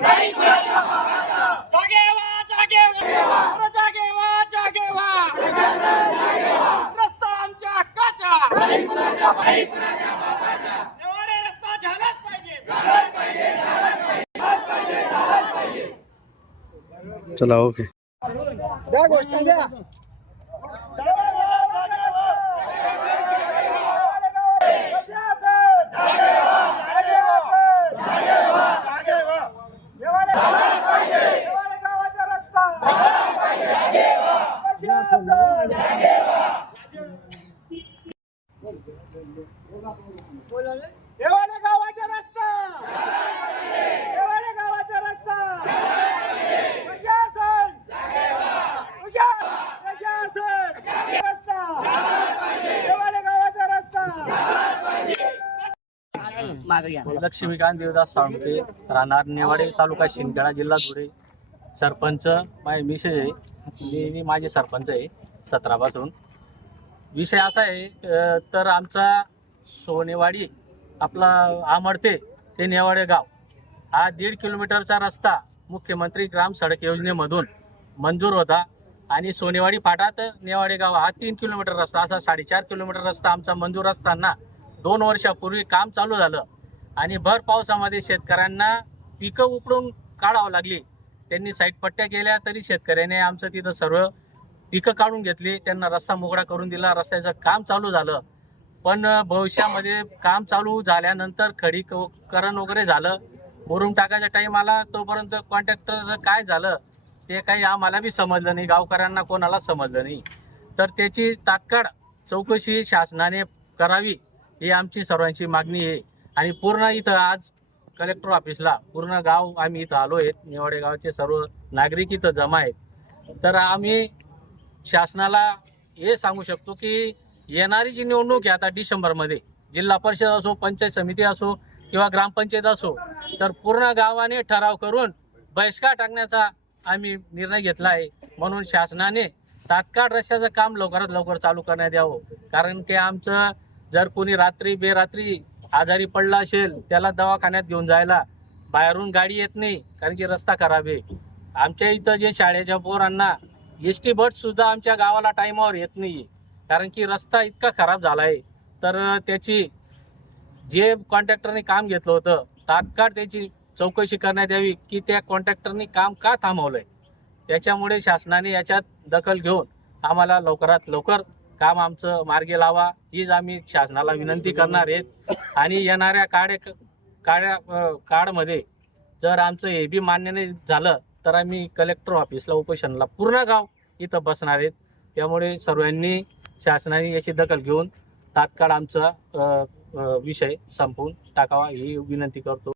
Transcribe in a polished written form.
नाही कुणाच्या बापाचा. जागे व्हा, जागे व्हा, अरे जागे व्हा, जागे व्हा. रस्ता आमच्या हक्काचा. नाही कुणाच्या बापाचा. नेवाडे रस्ता झालाच पाहिजे. झालाच पाहिजे, झालाच पाहिजे, झालाच पाहिजे. चला ओके. द्या गोष्ट द्या. नेवाडे गावाचा रस्ता. नेवाडे गावाचा रस्ता. प्रशासन. प्रशासन. रस्ता. नेवाडे गावाचा रस्ता. लक्ष्मीकांत देवदास साळुंखे, राहणार नेवाडे, तालुका शिंदखेडा, जिल्हा धुळे. सरपंच माझे मिसेस आहे, मी माझे सरपंच आहे 17 पासून. विषय असा आहे, तर आमचा सोनेवाडी आपला आमडते ते नेवाडे गाव हा 1.5 किलोमीटरचा रस्ता मुख्यमंत्री ग्राम सडक योजनेमधून मंजूर होता आणि सोनेवाडी फाटात नेवाडे गाव हा 3 किलोमीटर रस्ता, असा 4.5 किलोमीटर रस्ता आमचा मंजूर असताना 2 वर्षापूर्वी काम चालू झालं आणि भर पावसामध्ये शेतकऱ्यांना पिकं उपडून काढावं लागली. त्यांनी साईड पट्ट्या केल्या तरी शेतकऱ्याने आमचं तिथं सर्व पिकं काढून घेतली, त्यांना रस्ता मोकळा करून दिला, रस्त्याचं काम चालू झालं. पण भविष्यामध्ये काम चालू झाल्यानंतर खडीकरण वगैरे झालं, मुरुम टाकायचा टाईम आला, तोपर्यंत कॉन्ट्रॅक्टरचं काय झालं ते काही आम्हाला बी समजलं नाही, गावकऱ्यांना कोणाला समजलं नाही. तर त्याची तात्काळ चौकशी शासनाने करावी ही आमची सर्वांची मागणी आहे. आणि पूर्ण इथं आज कलेक्टर ऑफिसला पूर्ण गाव आम्ही इथं आलो आहेत, नेवाडे गावाचे सर्व नागरिक इथं जमा आहेत. तर आम्ही शासनाला हे सांगू शकतो की येणारी जी निवडणूक आहे आता डिसेंबरमध्ये, जिल्हा परिषद असो, पंचायत समिती असो किंवा ग्रामपंचायत असो, तर पूर्ण गावाने ठराव करून बहिष्कार टाकण्याचा आम्ही निर्णय घेतला आहे. म्हणून शासनाने तात्काळ रस्त्याचं काम लवकरात लवकर चालू करण्यात यावं. कारण की आमचं जर कोणी रात्री बेरात्री आजारी पडला असेल, त्याला दवाखान्यात घेऊन जायला बाहेरून गाडी येत नाही, कारण की रस्ता खराब आहे. आमच्या इथं जे शाळेच्या पोरांना ST बससुद्धा आमच्या गावाला टाईमावर येत नाही, कारण की रस्ता इतका खराब झाला आहे. तर त्याची जे कॉन्ट्रॅक्टरने काम घेतलं होतं तात्काळ त्याची चौकशी करण्यात यावी की त्या कॉन्ट्रॅक्टरने काम का थांबवलंय. त्याच्यामुळे शासनाने याच्यात दखल घेऊन आम्हाला लवकरात लवकर काम आमचं मार्गी लावा हीच आम्ही शासनाला विनंती करणार आहेत. आणि येणाऱ्या काळामध्ये जर आमचं हे बी मान्य नाही झालं तर आम्ही कलेक्टर ऑफिसला उपोषणाला पूर्ण गाव इथं बसणार आहेत. त्यामुळे सर्वांनी शासनाने याची दखल घेऊन तात्काळ आमचा विषय संपवून टाकावा ही विनंती करतो.